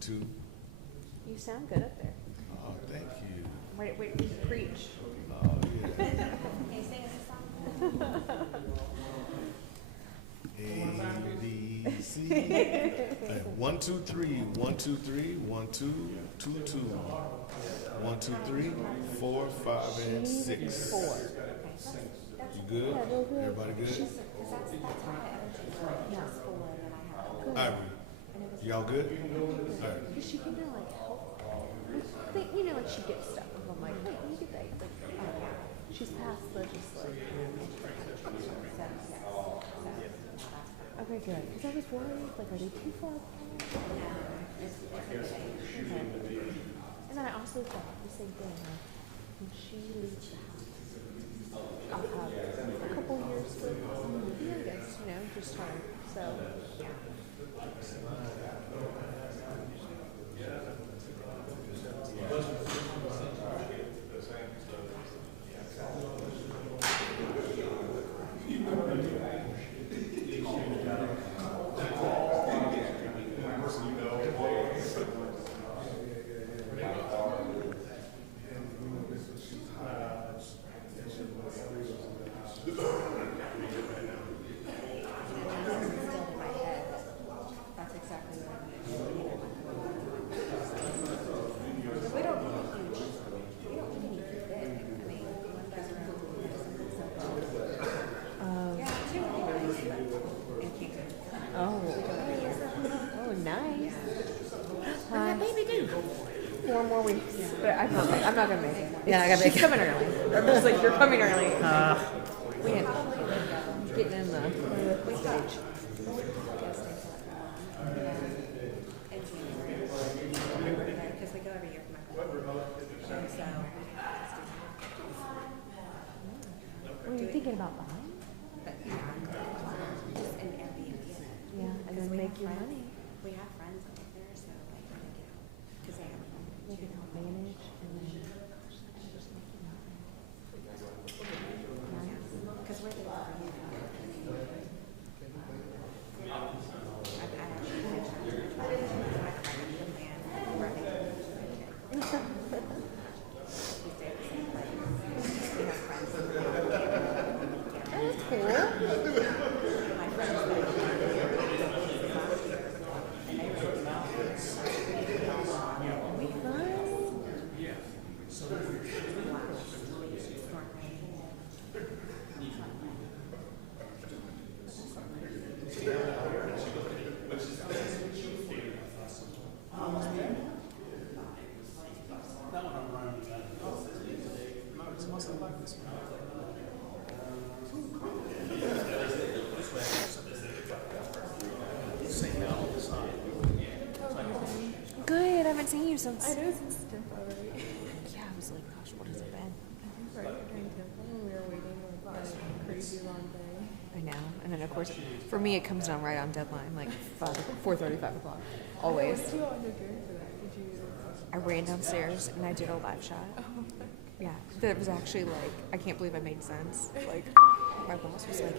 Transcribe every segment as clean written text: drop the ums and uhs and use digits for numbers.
two. You sound good up there. Oh, thank you. Wait, preach. Oh, yeah. Can you sing us a song? A, B, C. Hey, 1, 2, 3. 1, 2, 3. 1, 2, 2, 2. 1, 2, 3, 4, 5, and 6. 4. You good? Yeah, real good. Everybody good? Because that's why I just school and then I have All right, y'all good? All right. Because she can like help. Like she gets stuff. And I'm like, hey, can you get that? Like, she's past the just like. Okay, good. Because I was worried, like, are they too far apart? Okay. And then I also thought the same thing. Like, when she leaves the house, I'll have a couple years with the youngest, just her. So, yeah. Oh, nice. baby do? 4 more weeks, but I'm not gonna make it. Yeah, I gotta make She's it. coming early. I'm just like, you're coming early. We had getting in the stage. Because we go every year for my birthday. And so, Were you thinking about buying? but just an Airbnb. Yeah, and then make your money. We have friends over there, so like, because they have You can help manage and then just make your money. because we're there for you. I actually reached out to the plan. We stay at the same place. We have friends. That's cool. My friends that last year, and they were Good. I haven't seen you since. I know since stiff already. Yeah, I was like, gosh, what has it been? I think right during temple when we were waiting like a crazy long day. I know. And then of course, for me, it comes down right on deadline, like 4:30, 5 o'clock. Always. What did you all end up doing for that? Did you? I ran downstairs and I did a live shot. Yeah, that was actually like, I can't believe I made sense. Like, my boss was like,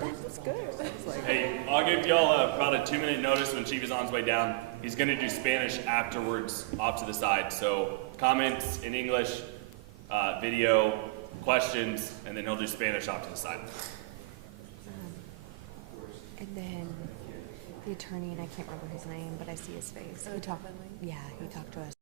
hey, that's good. I was like, Hey, I'll give y'all about a 2-minute notice when Chief is on his way down. He's going to do Spanish afterwards off to the side. So comments in English, video, questions, and then he'll do Spanish off to the side. and then the attorney, and I can't remember his name, but I see his face. He talked. Yeah, he talked to us.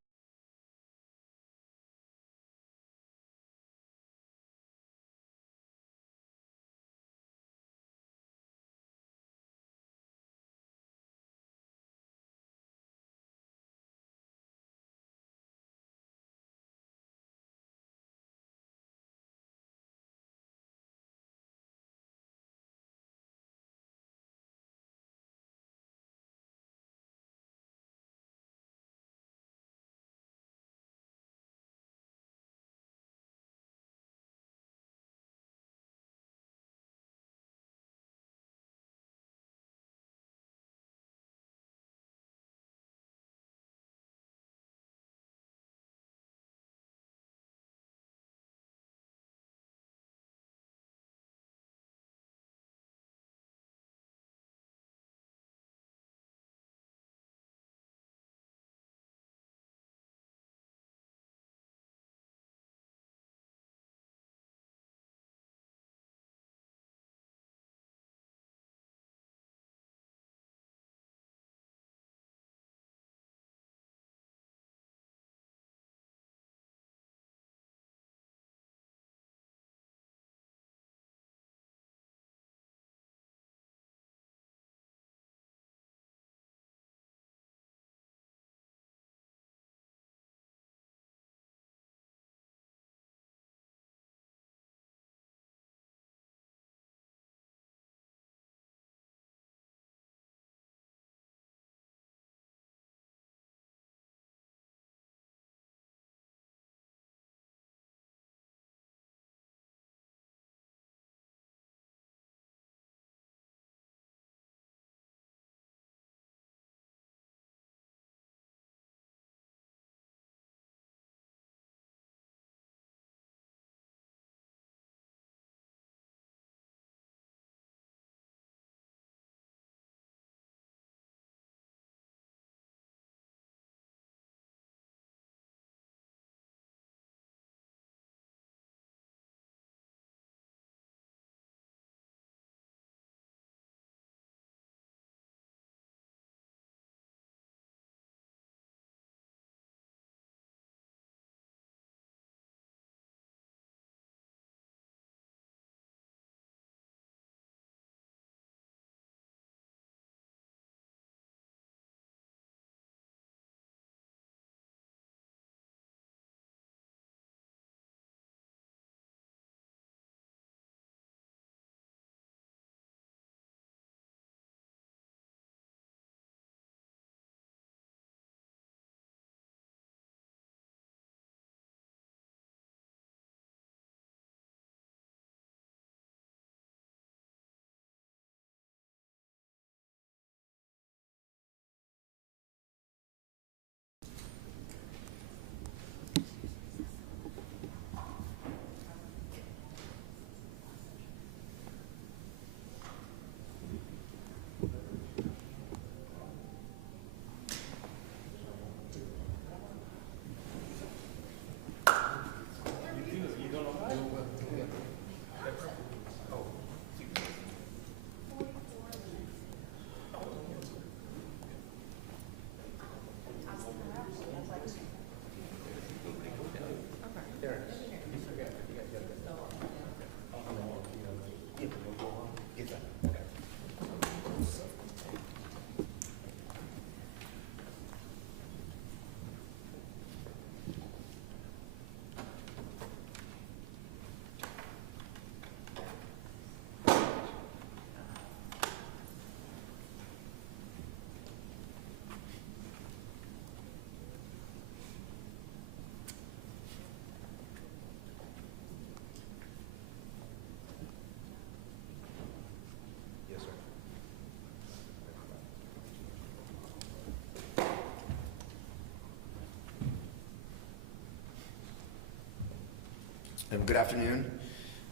Good afternoon.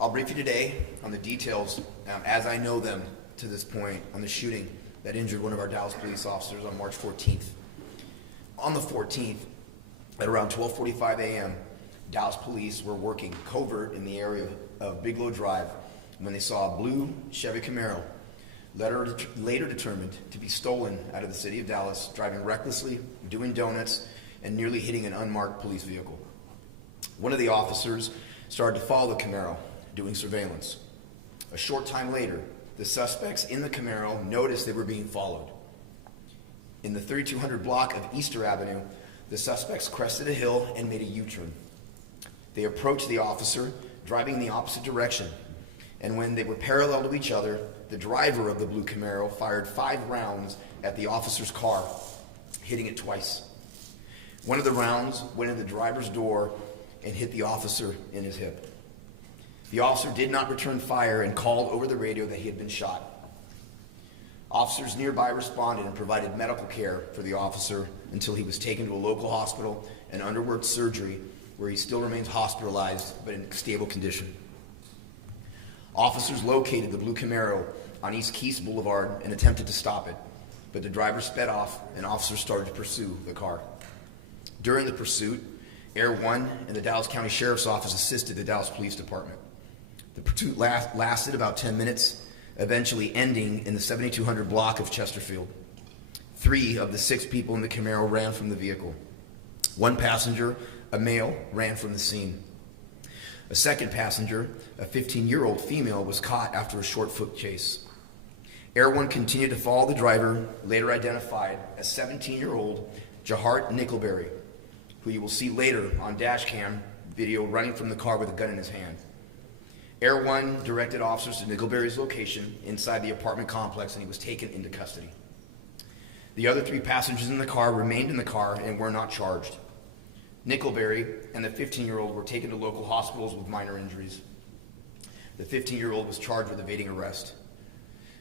I'll brief you today on the details, as I know them to this point, on the shooting that injured one of our Dallas police officers on March 14th. On the 14th, at around 12:45 a.m., Dallas police were working covert in the area of Bigelow Drive when they saw a blue Chevy Camaro, later determined to be stolen out of the city of Dallas, driving recklessly, doing donuts, and nearly hitting an unmarked police vehicle. One of the officers started to follow the Camaro, doing surveillance. A short time later, the suspects in the Camaro noticed they were being followed. In the 3200 block of Easter Avenue, the suspects crested a hill and made a U-turn. They approached the officer, driving in the opposite direction, and when they were parallel to each other, the driver of the blue Camaro fired 5 rounds at the officer's car, hitting it twice. One of the rounds went in the driver's door and hit the officer in his hip. The officer did not return fire and called over the radio that he had been shot. Officers nearby responded and provided medical care for the officer until he was taken to a local hospital and underwent surgery, where he still remains hospitalized but in stable condition. Officers located the blue Camaro on East Keys Boulevard and attempted to stop it, but the driver sped off and officers started to pursue the car. During the pursuit, Air 1 and the Dallas County Sheriff's Office assisted the Dallas Police Department. The pursuit lasted about 10 minutes, eventually ending in the 7200 block of Chesterfield. 3 of the 6 people in the Camaro ran from the vehicle. 1 passenger, a male, ran from the scene. A second passenger, a 15-year-old female, was caught after a short foot chase. Air 1 continued to follow the driver, later identified as 17-year-old Jahart Nickelberry, who you will see later on dash cam video running from the car with a gun in his hand. Air 1 directed officers to Nickelberry's location inside the apartment complex, and he was taken into custody. The other 3 passengers in the car remained in the car and were not charged. Nickelberry and the 15-year-old were taken to local hospitals with minor injuries. The 15-year-old was charged with evading arrest.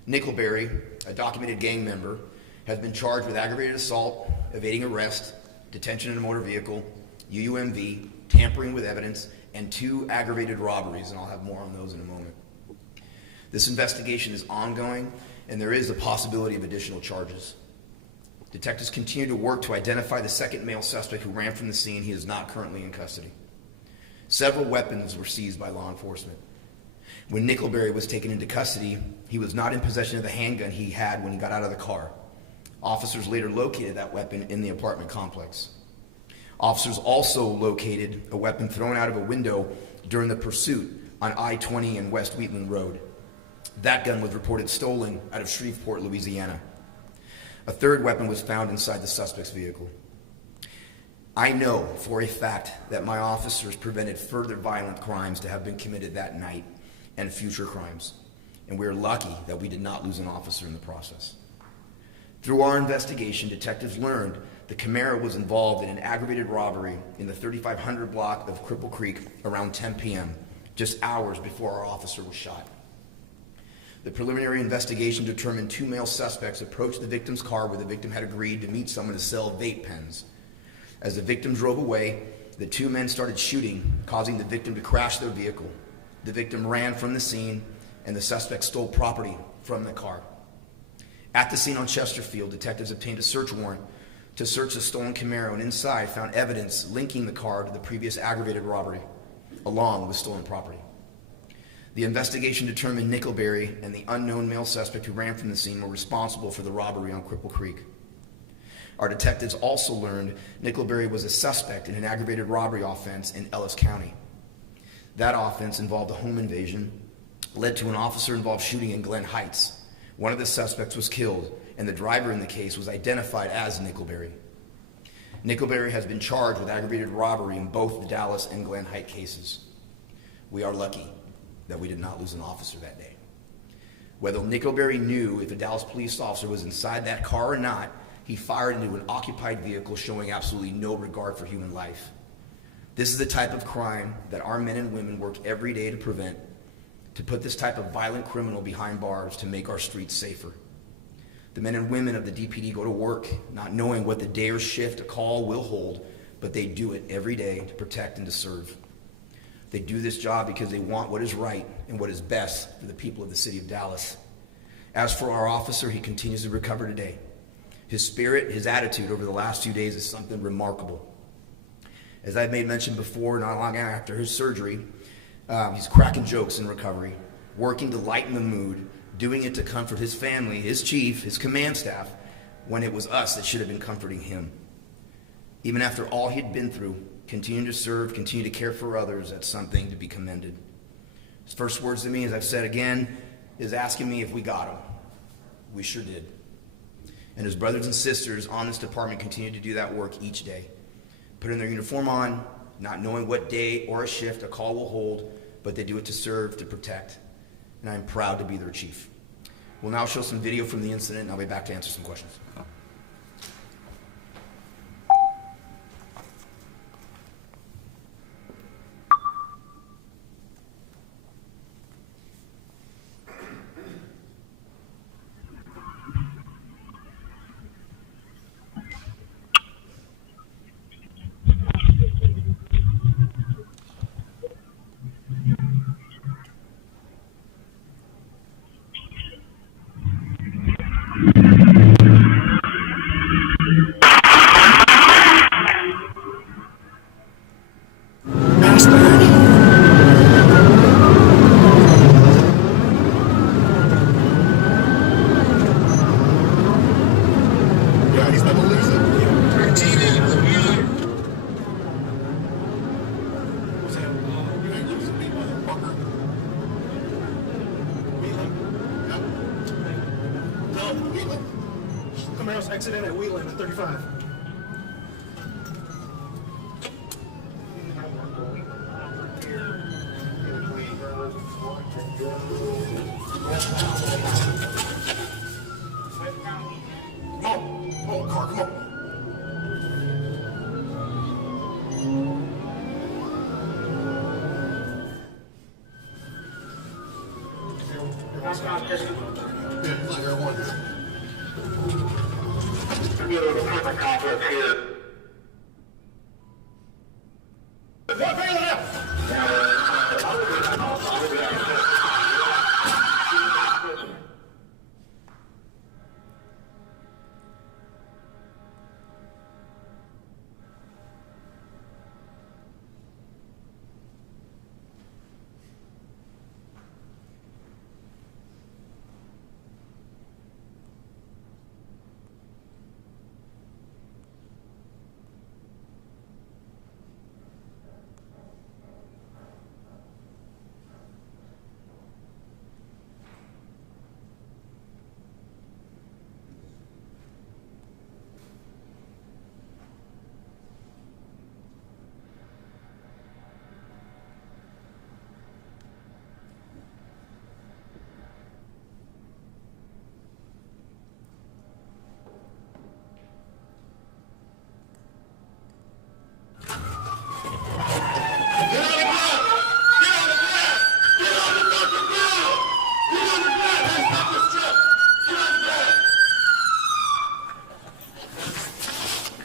Nickelberry, a documented gang member, has been charged with aggravated assault, evading arrest, detention in a motor vehicle, UUMV, tampering with evidence, and 2 aggravated robberies, and I'll have more on those in a moment. This investigation is ongoing, and there is a possibility of additional charges. Detectives continue to work to identify the second male suspect who ran from the scene. He is not currently in custody. Several weapons were seized by law enforcement. When Nickelberry was taken into custody, he was not in possession of the handgun he had when he got out of the car. Officers later located that weapon in the apartment complex. Officers also located a weapon thrown out of a window during the pursuit on I-20 and West Wheatland Road. That gun was reported stolen out of Shreveport, Louisiana. A third weapon was found inside the suspect's vehicle. I know for a fact that my officers prevented further violent crimes to have been committed that night and future crimes, and we're lucky that we did not lose an officer in the process. Through our investigation, detectives learned the Camaro was involved in an aggravated robbery in the 3500 block of Cripple Creek around 10 p.m., just hours before our officer was shot. The preliminary investigation determined 2 male suspects approached the victim's car where the victim had agreed to meet someone to sell vape pens. As the victim drove away, the 2 men started shooting, causing the victim to crash their vehicle. The victim ran from the scene, and the suspect stole property from the car. At the scene on Chesterfield, detectives obtained a search warrant to search the stolen Camaro, and inside found evidence linking the car to the previous aggravated robbery, along with stolen property. The investigation determined Nickelberry and the unknown male suspect who ran from the scene were responsible for the robbery on Cripple Creek. Our detectives also learned Nickelberry was a suspect in an aggravated robbery offense in Ellis County. That offense involved a home invasion, led to an officer-involved shooting in Glen Heights. One of the suspects was killed, and the driver in the case was identified as Nickelberry. Nickelberry has been charged with aggravated robbery in both the Dallas and Glen Heights cases. We are lucky that we did not lose an officer that day. Whether Nickelberry knew if a Dallas police officer was inside that car or not, he fired into an occupied vehicle, showing absolutely no regard for human life. This is the type of crime that our men and women work every day to prevent, to put this type of violent criminal behind bars to make our streets safer. The men and women of the DPD go to work not knowing what the day or shift a call will hold, but they do it every day to protect and to serve. They do this job because they want what is right and what is best for the people of the city of Dallas. As for our officer, he continues to recover today. His spirit, his attitude over the last few days is something remarkable. As I've made mention before, not long after his surgery, he's cracking jokes in recovery, working to lighten the mood, doing it to comfort his family, his chief, his command staff, when it was us that should have been comforting him. Even after all he'd been through, continue to serve, continue to care for others, that's something to be commended. His first words to me, as I've said again, is asking me if we got him. We sure did. And his brothers and sisters on this department continue to do that work each day. Putting their uniform on, not knowing what day or a shift a call will hold, but they do it to serve, to protect. And I'm proud to be their chief. We'll now show some video from the incident, and I'll be back to answer some questions. Yeah, he's never losing. You ain't losing me, motherfucker. Yep. No, Wheeling. Camaro's exiting at Wheeling at 35. Oh, car, come on. Yeah, he's like everyone. What, bail it out?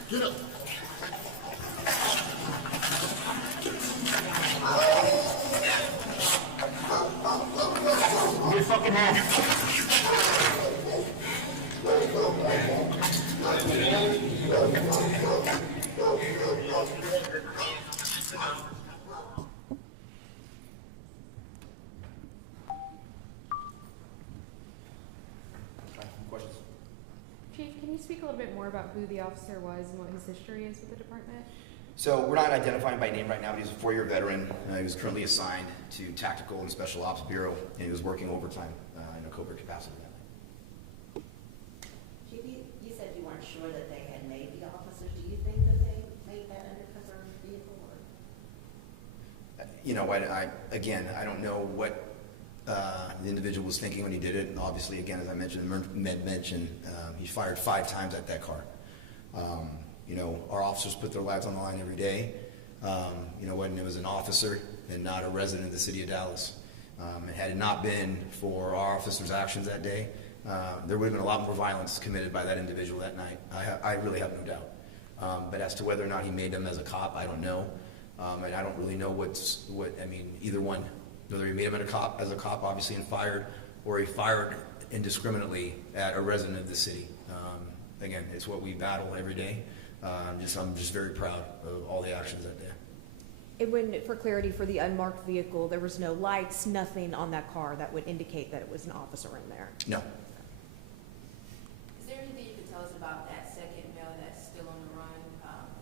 Get up. Get fucking off. Questions? Chief, can you speak a little bit more about who the officer was and what his history is with the department? So we're not identifying by name right now, but he's a 4-year veteran. He was currently assigned to Tactical and Special Ops Bureau, and he was working overtime in a covert capacity. Chief, you said you weren't sure that they had made the officers. Do you think that they made that undercover vehicle? Or? You know, I don't know what the individual was thinking when he did it. And obviously, again, as I mentioned, he fired 5 times at that car. You know, our officers put their lives on the line every day. You know, when it was an officer and not a resident of the city of Dallas. Had it not been for our officers' actions that day, there would have been a lot more violence committed by that individual that night. I really have no doubt. But as to whether or not he made them as a cop, I don't know. And I don't really know either one, whether he made him as a cop, obviously, and fired, or he fired indiscriminately at a resident of the city. Again, it's what we battle every day. I'm just very proud of all the actions that day. And when, for clarity, for the unmarked vehicle, there was no lights, nothing on that car that would indicate that it was an officer in there? No. Is there anything you can tell us about that second male that's still on the run?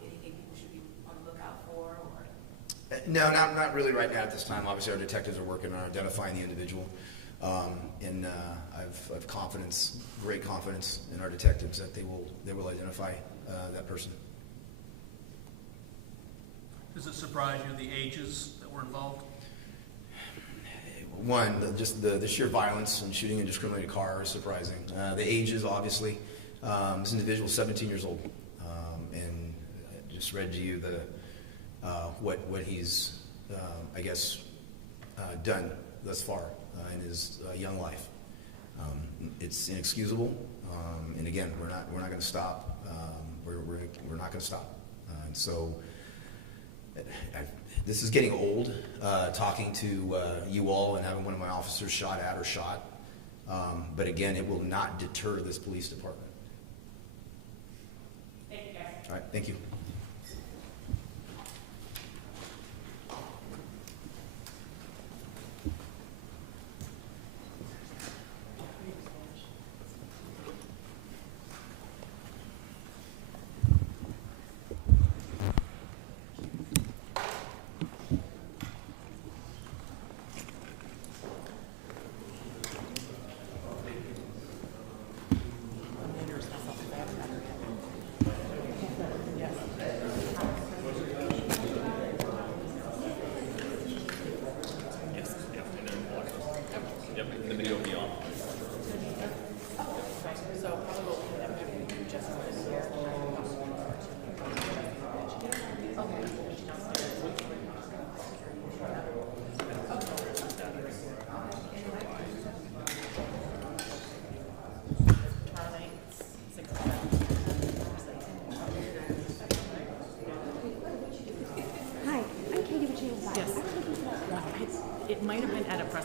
Anything people should be on the lookout for? Or? No, not really right now at this time. Obviously, our detectives are working on identifying the individual. And I've confidence, great confidence in our detectives that they will identify that person. Does it surprise you the ages that were involved? One, just the sheer violence and shooting indiscriminately a car is surprising. The ages, obviously. This individual is 17 years old, and I just read to you what he's, done thus far in his young life. It's inexcusable, and again, we're not going to stop. We're not going to stop, and so. This is getting old, talking to you all and having one of my officers shot at or shot. But again, it will not deter this police department. Thank you, guys. All right, thank you. Yep, and the video will be on. Hi, I'm Katie with Channel 5. Yes. It might have been at a press